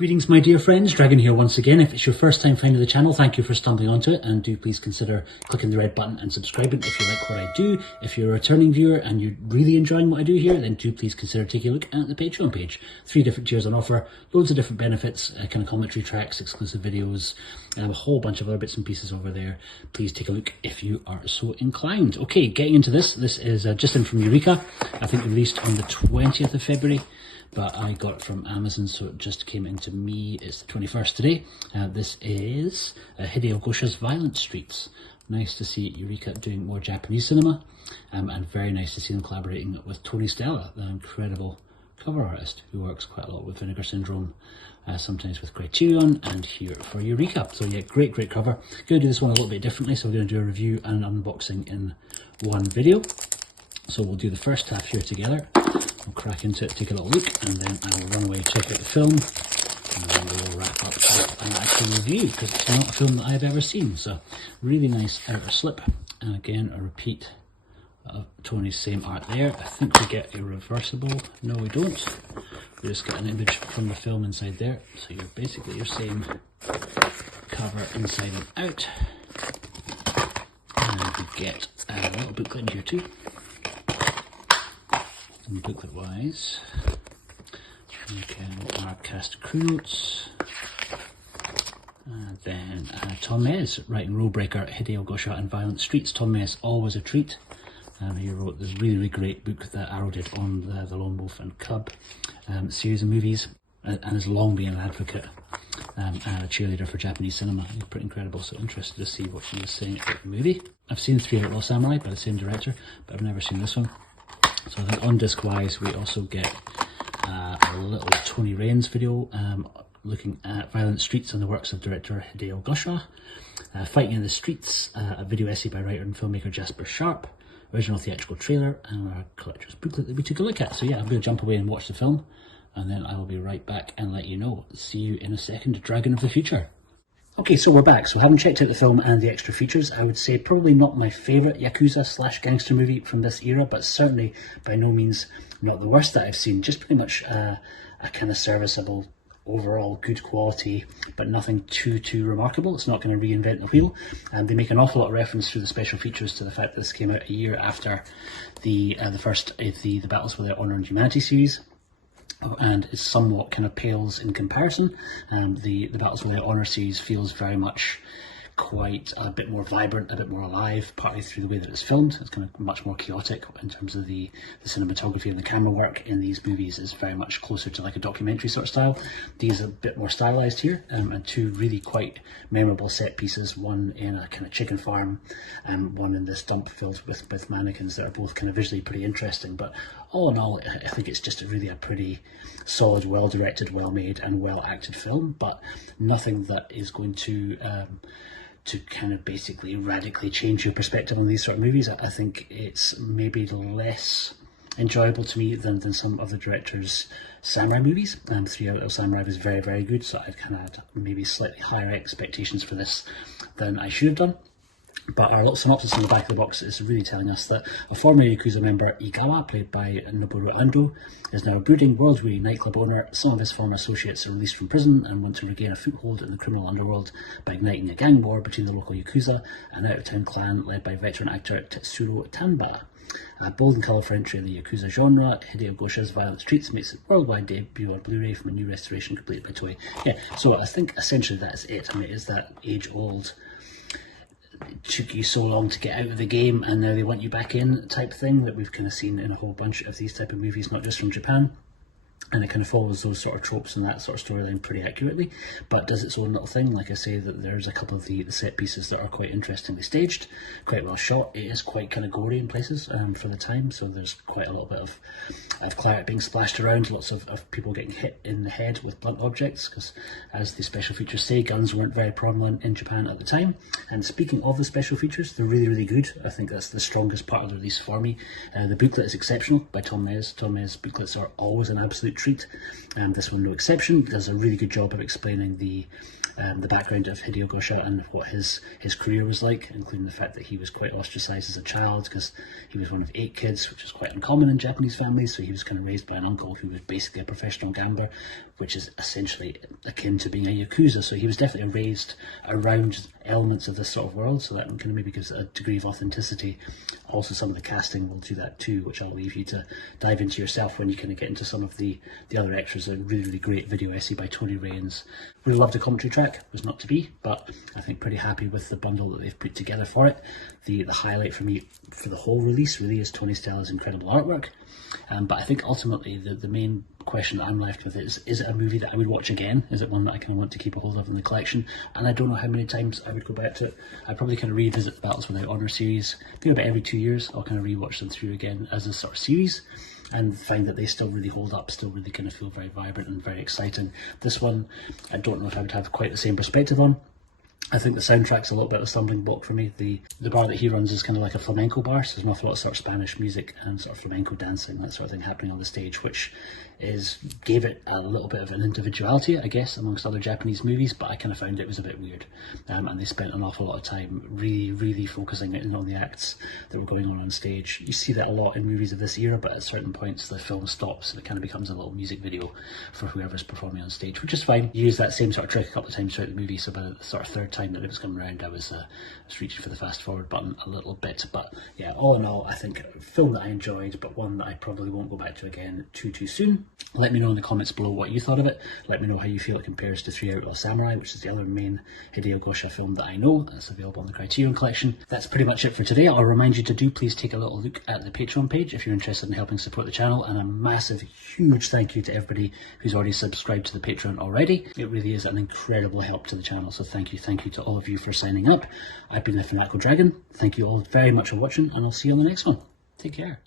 Greetings my dear friends, Dragon here once again. If it's your first time finding the channel, thank you for stumbling onto it, and do please consider clicking the red button and subscribing if you like what I do. If you're a returning viewer and you're really enjoying what I do here, then do please consider taking a look at the Patreon page. 3 different tiers on offer, loads of different benefits, kind of commentary tracks, exclusive videos, a whole bunch of other bits and pieces over there. Please take a look if you are so inclined. Okay, getting into this is just in from Eureka. I think released on the 20th of February. But I got it from Amazon, so it just came into me. It's the 21st today. This is HIdeo Gosha's Violent Streets. Nice to see Eureka doing more Japanese cinema, and very nice to see them collaborating with Tony Stella, the incredible cover artist who works quite a lot with Vinegar Syndrome, sometimes with Criterion, and here for Eureka. So yeah, great cover. Going to do this one a little bit differently, so we're going to do a review and an unboxing in one video. So we'll do the first half here together. We'll crack into it, take a little look, and then I will run away, check out the film, and then we'll wrap up with an actual review, because it's not a film that I've ever seen. So really nice outer slip, and again a repeat of Tony's same art there. I think we get a reversible. No, we don't. We just get an image from the film inside there. So you're basically your same cover inside and out, and we get a little booklet in here too. And booklet wise, our cast crew notes, and then Tom Mes writing Rule Breaker, HIdeo Gosha and Violent Streets. Tom Mes, always a treat. He wrote this really great book that Arrow did on the Lone Wolf and Cub series of movies, and has long been an advocate and a cheerleader for Japanese cinema. He's pretty incredible, so interested to see what she was saying about the movie. I've seen 3 Outlaw Samurai by the same director, but I've never seen this one. So I think on disc wise we also get a little Tony Raines video looking at Violent Streets and the works of director HIdeo Gosha. Fighting in the Streets, a video essay by writer and filmmaker Jasper Sharp, original theatrical trailer, and our collector's booklet that we took a look at. So yeah, I'm going to jump away and watch the film, and then I will be right back and let you know. See you in a second, Dragon of the Future. Okay, so we're back. So having checked out the film and the extra features, I would say probably not my favourite Yakuza / gangster movie from this era, but certainly by no means not the worst that I've seen. Just pretty much a kind of serviceable, overall good quality, but nothing too remarkable. It's not going to reinvent the wheel. They make an awful lot of reference through the special features to the fact that this came out a year after the first of the Battles for the Honour and Humanity series, and it somewhat kind of pales in comparison. The Battles for the Honour series feels very much quite a bit more vibrant, a bit more alive, partly through the way that it's filmed. It's kind of much more chaotic in terms of the cinematography and the camera work in these movies is very much closer to like a documentary sort of style. These are a bit more stylized here, and 2 really quite memorable set pieces, one in a kind of chicken farm and one in this dump filled with mannequins that are both kind of visually pretty interesting. But all in all, I think it's just really a pretty solid, well directed, well made and well acted film, but nothing that is going to kind of basically radically change your perspective on these sort of movies. I think it's maybe less enjoyable to me than some of the director's samurai movies. 3 Outlaw Samurai was very good, so I've kind of had maybe slightly higher expectations for this than I should have done. But our little synopsis on the back of the box is really telling us that a former Yakuza member, Igawa, played by Noboru Ando, is now a brooding, world-weary nightclub owner. Some of his former associates are released from prison and want to regain a foothold in the criminal underworld by igniting a gang war between the local Yakuza and an out-of-town clan led by veteran actor Tetsuro Tanba. Bold and colourful entry in the Yakuza genre, HIdeo Gosha's Violent Streets makes its worldwide debut on Blu-ray from a new restoration completed by Toei. Yeah, so I think essentially that's it. I mean, it is that age-old, it took you so long to get out of the game and now they want you back in type thing that we've kind of seen in a whole bunch of these type of movies, not just from Japan. And it kind of follows those sort of tropes and that sort of storyline pretty accurately, but does its own little thing. Like I say, that there's a couple of the set pieces that are quite interestingly staged, quite well shot. It is quite kind of gory in places for the time, so there's quite a little bit of claret being splashed around, lots of people getting hit in the head with blunt objects, because as the special features say, guns weren't very prominent in Japan at the time. And speaking of the special features, they're really good. I think that's the strongest part of the release for me. The booklet is exceptional by Tom Mes. Tom Mes booklets are always an absolute treat, and this one no exception. Does a really good job of explaining the the background of Hideo Gosha and what his career was like, including the fact that he was quite ostracised as a child because he was one of 8 kids, which is quite uncommon in Japanese families. So he was kind of raised by an uncle who was basically a professional gambler, which is essentially akin to being a yakuza. So he was definitely raised around elements of this sort of world, so that kind of maybe gives a degree of authenticity. Also, some of the casting will do that too, which I'll leave you to dive into yourself when you kind of get into some of the other extras. A really, really great video essay by Tony Raines. Would have loved a commentary track, was not to be, but I think pretty happy with the bundle that they've put together for it. The highlight for me for the whole release really is Tony Stella's incredible artwork. But I think ultimately the main question that I'm left with is it a movie that I would watch again? Is it one that I kind of want to keep a hold of in the collection? And I don't know how many times I would go back to it. I probably kind of revisit the Battles Without Honor series. I think about every 2 years I'll kind of rewatch them through again as a sort of series, and find that they still really hold up, still really kind of feel very vibrant and very exciting. This one, I don't know if I would have quite the same perspective on. I think the soundtrack's a little bit of a stumbling block for me. The bar that he runs is kind of like a flamenco bar, so there's an awful lot of sort of Spanish music and sort of flamenco dancing, that sort of thing happening on the stage, which gave it a little bit of an individuality, I guess, amongst other Japanese movies, but I kind of found it was a bit weird. And they spent an awful lot of time really focusing in on the acts that were going on stage. You see that a lot in movies of this era, but at certain points the film stops and it kind of becomes a little music video for whoever's performing on stage, which is fine. You use that same sort of trick a couple of times throughout the movie, so by the sort of third time that it was coming around, I was reaching for the fast forward button a little bit. But yeah, all in all, I think a film that I enjoyed, but one that I probably won't go back to again too soon. Let me know in the comments below what you thought of it. Let me know how you feel it compares to 3 Outlaw Samurai, which is the other main Hideo Gosha film that I know that's available in the Criterion Collection. That's pretty much it for today. I'll remind you to please take a little look at the Patreon page if you're interested in helping support the channel, and a massive, huge thank you to everybody who's already subscribed to the Patreon already. It really is an incredible help to the channel, so thank you to all of you for signing up. I've been the Fanatical Dragon. Thank you all very much for watching, and I'll see you on the next one. Take care.